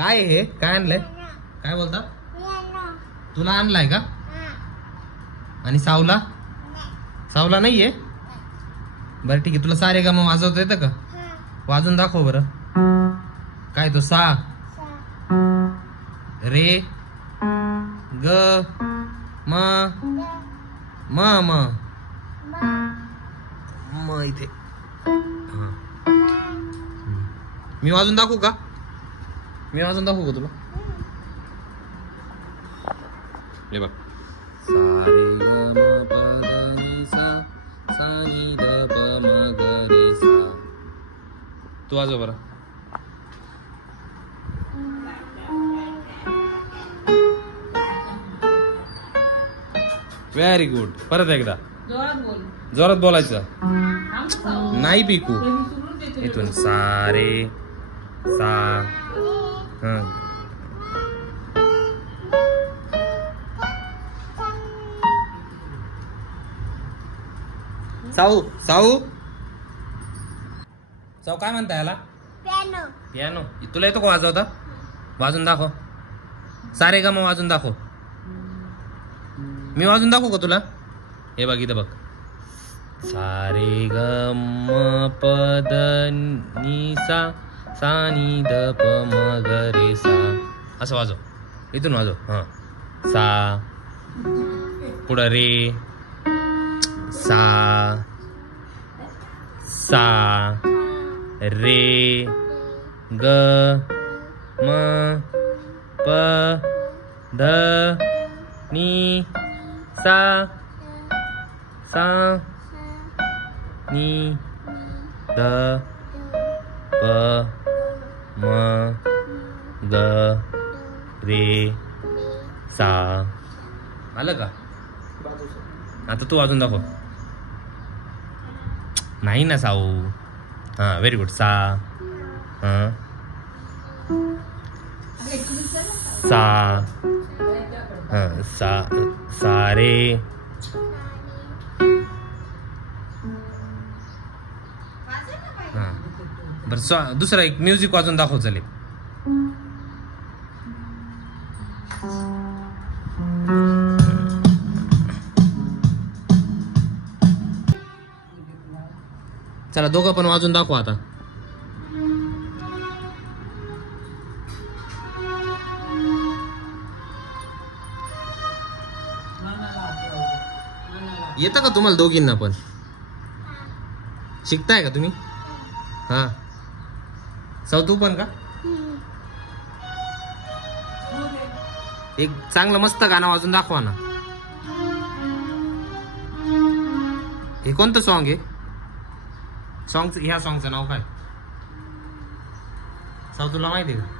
काय हे काय आणलंय काय बोलता तुला आणलाय का आणि सावला सावला नाहीये बरं ठीक आहे तुला सारे गा मग वाजवता येतं का वाजून दाखव बरं काय तो सा रे ग म म म म इथे मी वाजून दाखवू का मी वाजून दाखवू का तुला हे बघ सा रे ग म प ध नि सा सा नि ध प म ग रे सा तू वाजव बरं व्हेरी गुड परत एकदा जोरात बोलायचं नाही पिकू इथून सा रे सा साऊ साऊ साऊ काय म्हणता याला पियानो पियानो तुला येतो का वाजवता वाजून दाखव सारे गा मग वाजून दाखव मी वाजून दाखवू का तुला हे बघ इथं बघ सारे ग म प ध नि सा सा नि ध प म ग रे सा असं वाजव इथून वाजव हा सा पुढं रे सा सा रे ग म प ध नि सा सा नि ध प म ग रे सा आलं का आता तू वाजून दाखव नाही ना साऊ हां व्हेरी गुड सा हां सा हां सा सा रे हां बरं दुसरा एक म्युझिक वाजून दाखव चालेल चला दोघं पण वाजून दाखवा आता येतं का तुम्हाला दोघींना पण शिकताय का तुम्ही हा सौ तू पण का एक चांगलं मस्त गाणं वाजून दाखवा ना हे कोणतं सॉन्ग आहे ह्या सॉन्गचं नाव काय साऊ तुला माहिती आहे का